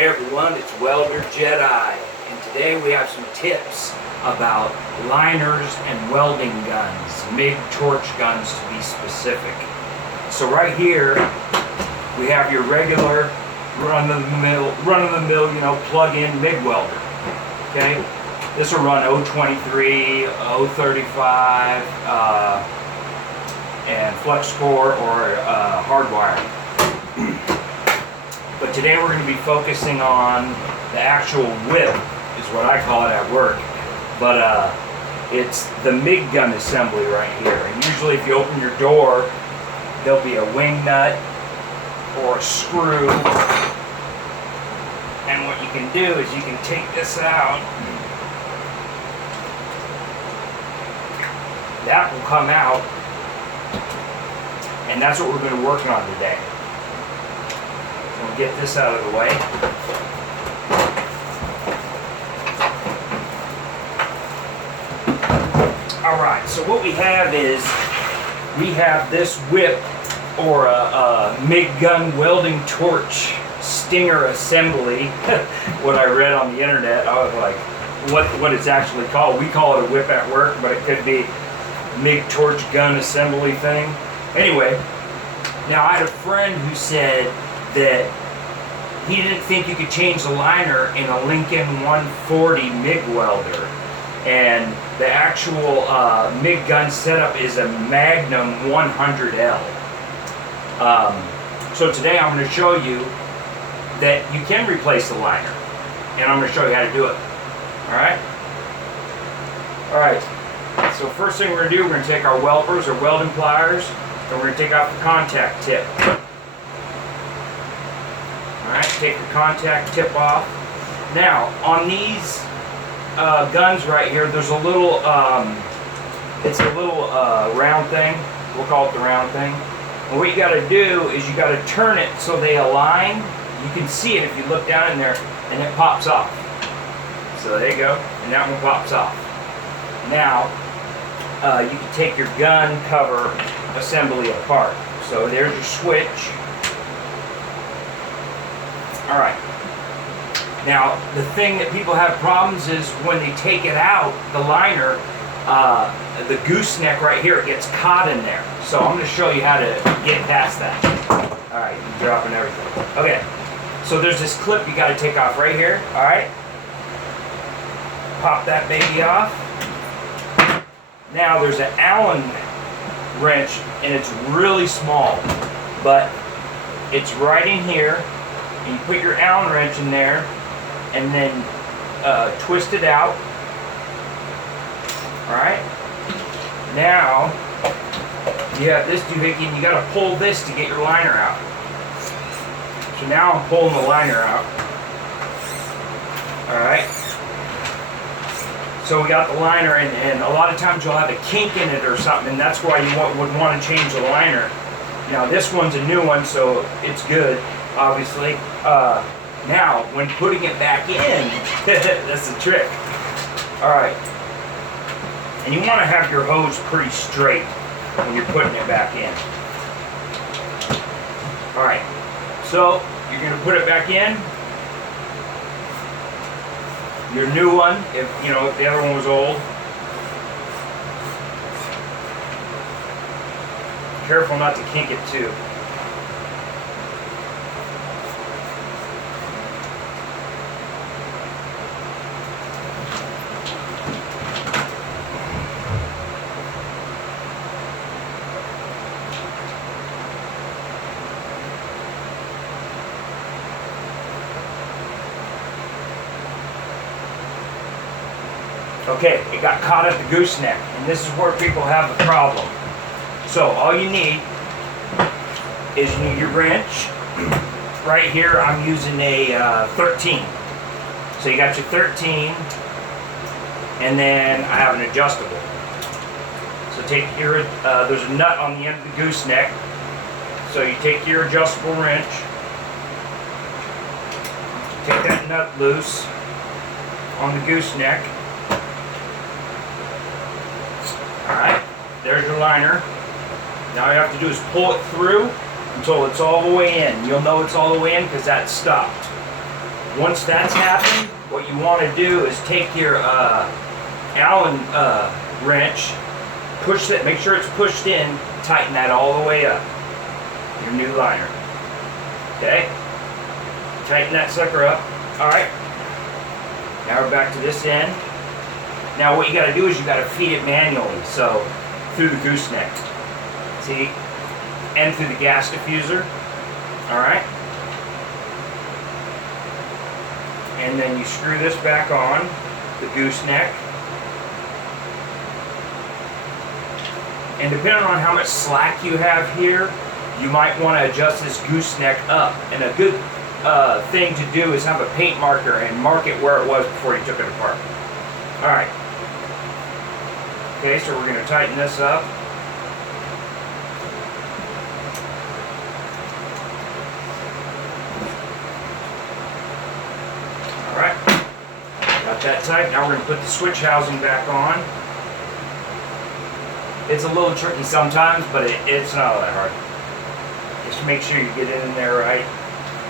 Hey everyone, it's Welder Jedi, and today we have some tips about liners and welding guns, MIG torch guns to be specific. So right here we have your regular run-of-the-mill, plug-in MIG welder. Okay, this will run 023, 035, and flex core or hardwire. But today we're going to be focusing on the actual whip, is what I call it at work. But it's the MIG gun assembly right here. And usually if you open your door, there'll be a wing nut or a screw. And what you can do is you can take this out. That will come out. And that's what we're going to be working on today. We'll get this out of the way. Alright, so what we have is, we have this whip, or a MIG gun welding torch stinger assembly. What I read on the internet, I was like, what it's actually called. We call it a whip at work, but it could be MIG torch gun assembly thing. Anyway, now I had a friend who said that he didn't think you could change the liner in a Lincoln 140 MIG welder, and the actual MIG gun setup is a Magnum 100L. So today I'm going to show you that you can replace the liner, and I'm going to show you how to do it. Alright, so first thing we're going to do, we're going to take our welders or welding pliers, and we're going to take off the contact tip. Alright, take the contact tip off. Now, on these guns right here, there's a little, it's a little round thing. We'll call it the round thing. And what you got to do is you got to turn it so they align. You can see it if you look down in there, and it pops off. So there you go, and that one pops off. Now, you can take your gun cover assembly apart. So there's your switch. Alright, now the thing that people have problems is when they take it out, the liner, the gooseneck right here, it gets caught in there. So I'm going to show you how to get past that. Alright, you're dropping everything. Okay, so there's this clip you got to take off right here. Alright, pop that baby off. Now there's an Allen wrench, and it's really small, but it's right in here. And you put your Allen wrench in there, and then twist it out. Alright? Now, you have this doohickey, and you got to pull this to get your liner out. So now I'm pulling the liner out. Alright? So we got the liner, and a lot of times you'll have a kink in it or something, and that's why you would want to change the liner. Now this one's a new one, so it's good. Obviously. Now, when putting it back in, that's the trick. Alright. And you want to have your hose pretty straight when you're putting it back in. Alright. So, you're going to put it back in. Your new one, if the other one was old. Careful not to kink it too. Okay, it got caught at the gooseneck, and this is where people have the problem. So all you need is your wrench. Right here I'm using a 13. So you got your 13, and then I have an adjustable. So take your, there's a nut on the end of the gooseneck. So you take your adjustable wrench, take that nut loose on the gooseneck. Alright, there's your liner. Now all you have to do is pull it through until it's all the way in. You'll know it's all the way in because that's stopped. Once that's happened, what you want to do is take your Allen wrench, push it, make sure it's pushed in, tighten that all the way up. Your new liner. Okay? Tighten that sucker up. Alright. Now we're back to this end. Now what you got to do is you got to feed it manually, so through the gooseneck. See? And through the gas diffuser. Alright? And then you screw this back on, the gooseneck. And depending on how much slack you have here, you might want to adjust this gooseneck up. And a good thing to do is have a paint marker and mark it where it was before you took it apart. Alright. Okay, so we're going to tighten this up. Alright. Got that tight. Now we're going to put the switch housing back on. It's a little tricky sometimes, but it's not all that hard. Just make sure you get it in there right,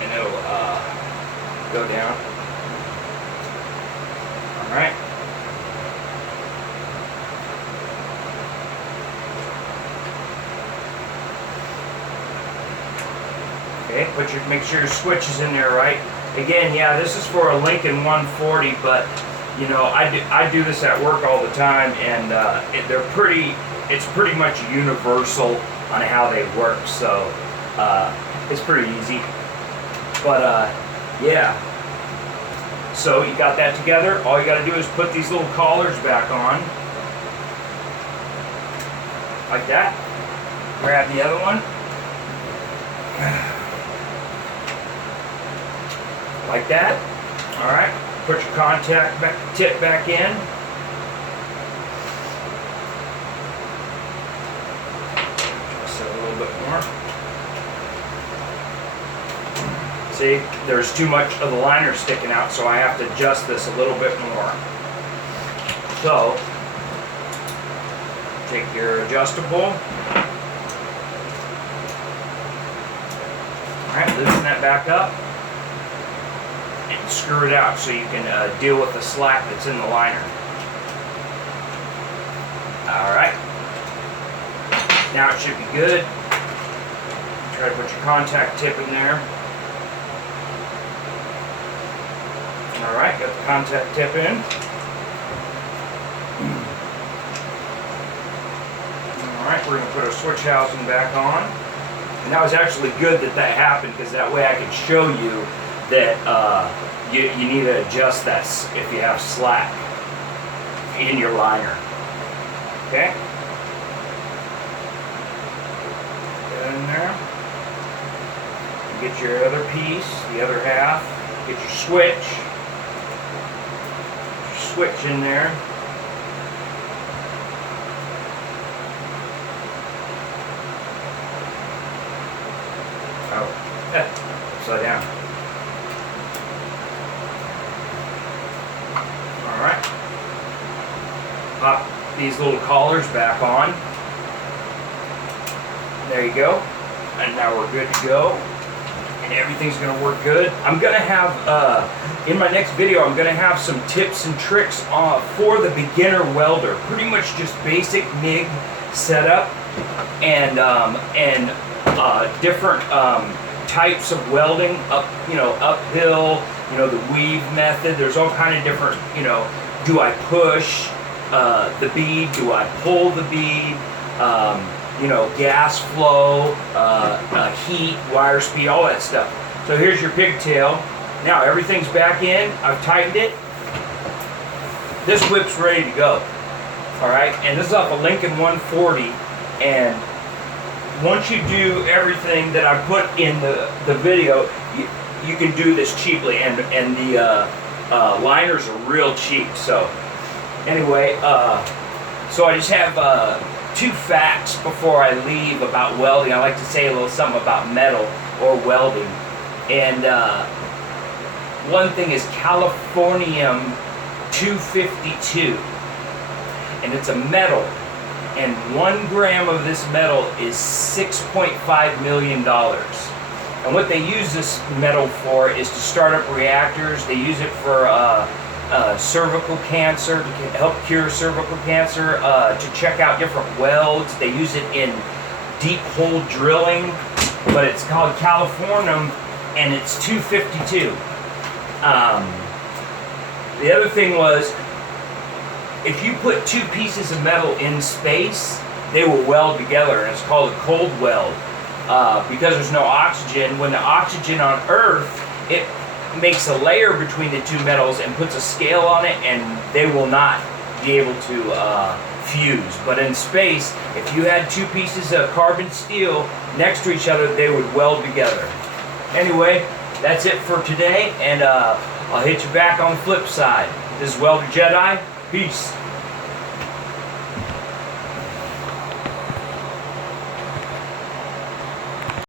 and it'll go down. All right. Okay, make sure your switch is in there right. Again, yeah, this is for a Lincoln 140, but you know, I do this at work all the time, and it's pretty much universal on how they work, so it's pretty easy. But yeah, so you got that together. All you got to do is put these little collars back on, like that. Grab the other one, like that. All right, put your contact tip back in. Just a little bit more. See, there's too much of the liner sticking out, so I have to adjust this a little bit more. So, take your adjustable. Alright, loosen that back up and screw it out so you can deal with the slack that's in the liner. Alright, now it should be good. Try to put your contact tip in there. Alright, got the contact tip in. Alright, we're going to put our switch housing back on. And that was actually good that that happened, because that way I could show you that you need to adjust that if you have slack in your liner. Okay? Get in there. Get your other piece, the other half. Get your switch. Switch in there. Oh, upside down. Alright. Pop these little collars back on. There you go. And now we're good to go. And everything's going to work good. I'm going to have, in my next video, I'm going to have some tips and tricks for the beginner welder. Pretty much just basic MIG setup and different types of welding, uphill, the weave method. There's all kind of different, do I push the bead? Do I pull the bead? Gas flow, heat, wire speed, all that stuff. So here's your pigtail. Now everything's back in. I've tightened it. This whip's ready to go. Alright, and this is off a Lincoln 140. And once you do everything that I put in the video, you can do this cheaply. And the liners are real cheap. So anyway, so I just have two facts before I leave about welding. I like to say a little something about metal or welding. And one thing is californium 252. And it's a metal. And 1 gram of this metal is $6.5 million. And what they use this metal for is to start up reactors. They use it for cervical cancer, to help cure cervical cancer, to check out different welds. They use it in deep hole drilling, but it's called Californium, and it's 252. The other thing was, if you put two pieces of metal in space, they will weld together, and it's called a cold weld. Because there's no oxygen, when the oxygen on Earth, it makes a layer between the two metals and puts a scale on it, and they will not be able to fuse. But in space, if you had two pieces of carbon steel next to each other, they would weld together. Anyway, that's it for today, and I'll hit you back on the flip side. This is Welder Jedi. Peace.